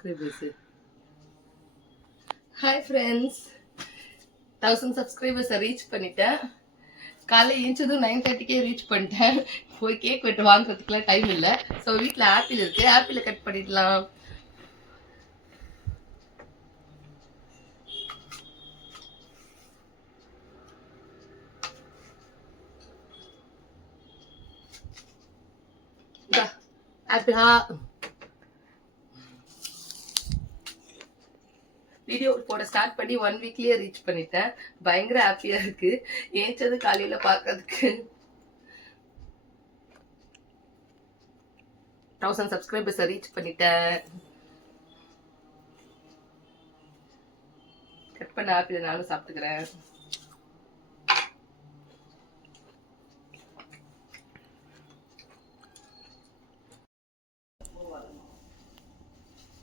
Subscribers. Hi friends, 1000 சப்ஸ்கிரைபர்ஸை ரீச் பண்ணிட்டேன். காலைல ஏஞ்சதும் 9:30க்கே ரீச் பண்ணிட்டேன். போய் கேக் வெட்டு வாங்குறதுக்குலாம் டைம் இல்லை. ஸோ வீட்டில் ஆப்பிள் இருக்கு, ஆப்பிளை கட் பண்ணிடலாம். ஆப்பிளா வீடியோ போட ஸ்டார்ட் பண்ணி 1 வீக்லயே ரீச் பண்ணிட்டேன். பயங்கர ஹாப்பியா இருக்கு. ஏஞ்சது காலையில பாக்கிறதுக்கு. 1000 சப்ஸ்கிரைபர்ஸ் ரீச் பண்ணிட்டேன். கட் பண்ண ஆப்பிள் நானும் சாப்பிட்டுக்கிறேன்.